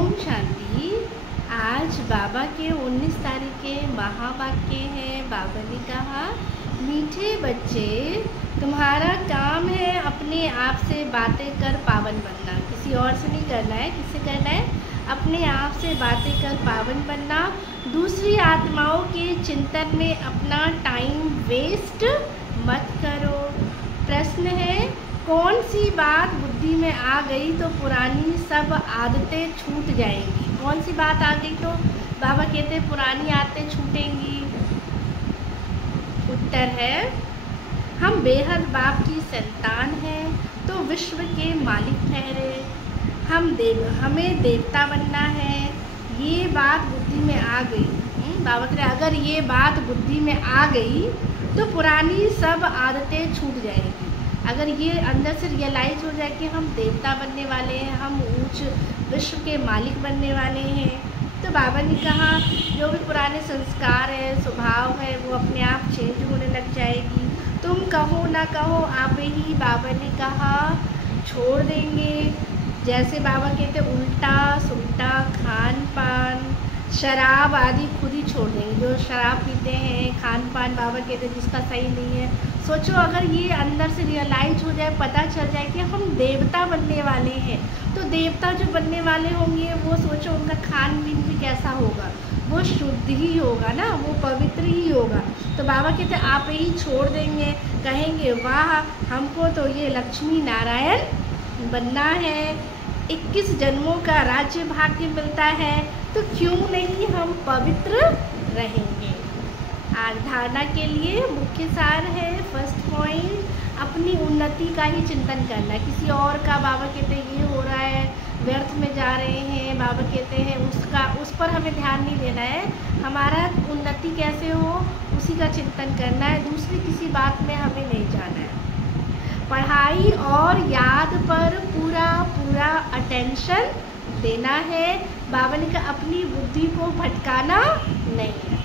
ओम शांति। आज बाबा के 19 तारीख के महावाक्य हैं। बाबा ने कहा, मीठे बच्चे, तुम्हारा काम है अपने आप से बातें कर पावन बनना। किसी और से नहीं करना है। किससे करना है? अपने आप से बातें कर पावन बनना। दूसरी आत्माओं के चिंतन में अपना टाइम वेस्ट मत करो। प्रश्न है, कौन सी बात बुद्धि में आ गई तो पुरानी सब आदतें छूट जाएंगी? कौन सी बात आ गई तो बाबा कहते हैं पुरानी आदतें छूटेंगी? उत्तर है, हम बेहद बाप की संतान हैं तो विश्व के मालिक ठहरे। हमें देवता बनना है। ये बात बुद्धि में आ गई। बाबा कहते हैं अगर ये बात बुद्धि में आ गई तो पुरानी सब आदतें छूट जाएंगी। अगर ये अंदर से रियलाइज़ हो जाए कि हम देवता बनने वाले हैं, हम ऊंच विश्व के मालिक बनने वाले हैं, तो बाबा ने कहा जो भी पुराने संस्कार है, स्वभाव है, वो अपने आप चेंज होने लग जाएगी। तुम कहो ना कहो आप ही बाबा ने कहा छोड़ देंगे। जैसे बाबा कहते उल्टा सुल्टा खान पान, शराब आदि खुद ही छोड़ देंगे। जो शराब पीते हैं, खान पान बाबा कहते जिसका सही नहीं है। सोचो अगर ये अंदर से रियलाइज हो जाए, पता चल जाए कि हम देवता बनने वाले हैं, तो देवता जो बनने वाले होंगे वो सोचो उनका खान पीन भी कैसा होगा। वो शुद्ध ही होगा ना, वो पवित्र ही होगा। तो बाबा कहते आप ही छोड़ देंगे। कहेंगे वाह, हमको तो ये लक्ष्मी नारायण बनना है, 21 जन्मों का राज्य भाग्य मिलता है, तो क्यों नहीं हम पवित्र रहेंगे। आज धारणा के लिए मुख्य सार है, फर्स्ट पॉइंट, अपनी उन्नति का ही चिंतन करना। किसी और का बाबा कहते हैं ये हो रहा है, व्यर्थ में जा रहे हैं, बाबा कहते हैं उस पर हमें ध्यान नहीं देना है। हमारा उन्नति कैसे हो उसी का चिंतन करना है। दूसरी किसी बात में हमें नहीं जाना है। पढ़ाई और याद पर पूरा अटेंशन देना है। बाबा ने कहा अपनी बुद्धि को भटकाना नहीं है।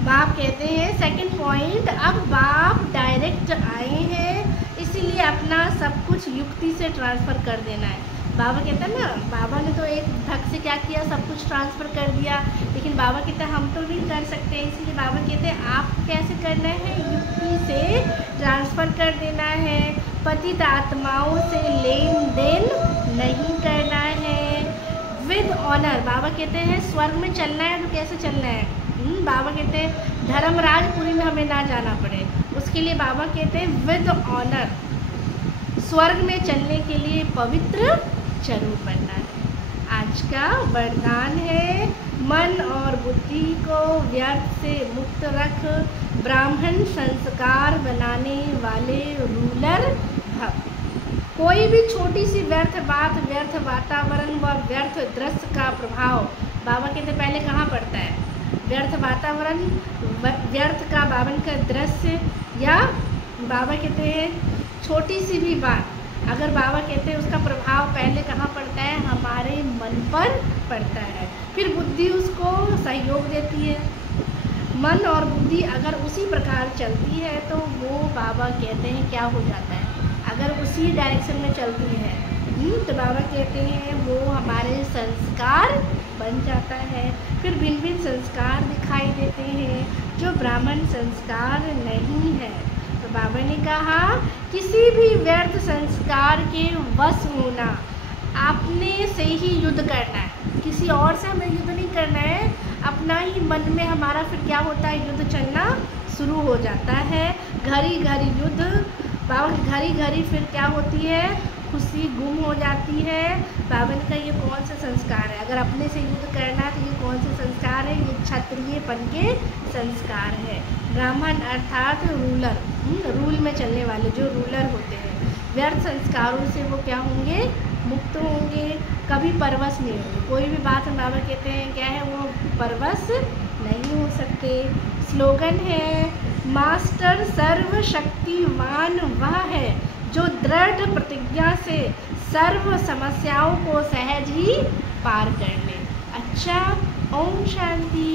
बाप कहते हैं सेकंड पॉइंट, अब बाप डायरेक्ट आए हैं इसीलिए अपना सब कुछ युक्ति से ट्रांसफ़र कर देना है। बाबा कहते हैं ना, बाबा ने तो एक धक से क्या किया, सब कुछ ट्रांसफ़र कर दिया। लेकिन बाबा कहते हैं हम तो नहीं कर सकते, इसीलिए बाबा कहते हैं आपको कैसे करना है, युक्ति से ट्रांसफ़र कर देना है। पतित आत्माओं से लेन देन नहीं करना है। विद ऑनर, बाबा कहते हैं स्वर्ग में चलना है तो कैसे चलना है? बाबा कहते हैं धर्मराजपुरी में हमें ना जाना पड़े, उसके लिए बाबा कहते हैं विद ऑनर स्वर्ग में चलने के लिए पवित्र जरूर बनना है। आज का वरदान है, मन और बुद्धि को व्यर्थ से मुक्त रख, ब्राह्मण संस्कार बनाने वाले रूलर भव। कोई भी छोटी सी व्यर्थ बात, व्यर्थ वातावरण व व्यर्थ दृश्य का प्रभाव बाबा कहते पहले कहाँ पड़ता है? व्यर्थ वातावरण, व्यर्थ का बावन का दृश्य, या बाबा कहते हैं छोटी सी भी बात अगर बाबा कहते हैं उसका प्रभाव पहले कहाँ पड़ता है? हमारे मन पर पड़ता है। फिर बुद्धि उसको सहयोग देती है। मन और बुद्धि अगर उसी प्रकार चलती है तो वो बाबा कहते हैं क्या हो जाता है, अगर उसी डायरेक्शन में चलती है तो बाबा कहते हैं वो हमारे संस्कार बन जाता है। फिर भिन्न भिन्न संस्कार दिखाई देते हैं जो ब्राह्मण संस्कार नहीं है। तो बाबा ने कहा किसी भी व्यर्थ संस्कार के वश होना, अपने से ही युद्ध करना है। किसी और से हमें युद्ध नहीं करना है, अपना ही मन में हमारा फिर क्या होता है, युद्ध चलना शुरू हो जाता है। घड़ी घड़ी युद्ध, बाबा घड़ी घड़ी फिर क्या होती है, खुशी गुम हो जाती है। बाबा ने कहा ये कौन से संस्कार है? अगर अपने से युद्ध करना है तो ये कौन से संस्कार है? ये क्षत्रियपन के संस्कार है। ब्राह्मण अर्थात रूलर, रूल में चलने वाले जो रूलर होते हैं, व्यर्थ संस्कारों से वो क्या होंगे, मुक्त होंगे, कभी परवश नहीं होंगे। कोई भी बात हम बाबा कहते हैं क्या है, वो परवश नहीं हो सकते। स्लोगन है, मास्टर सर्वशक्तिमान वह है जो दृढ़ प्रतिज्ञा से सर्व समस्याओं को सहज ही पार कर ले। अच्छा, ओम शांति।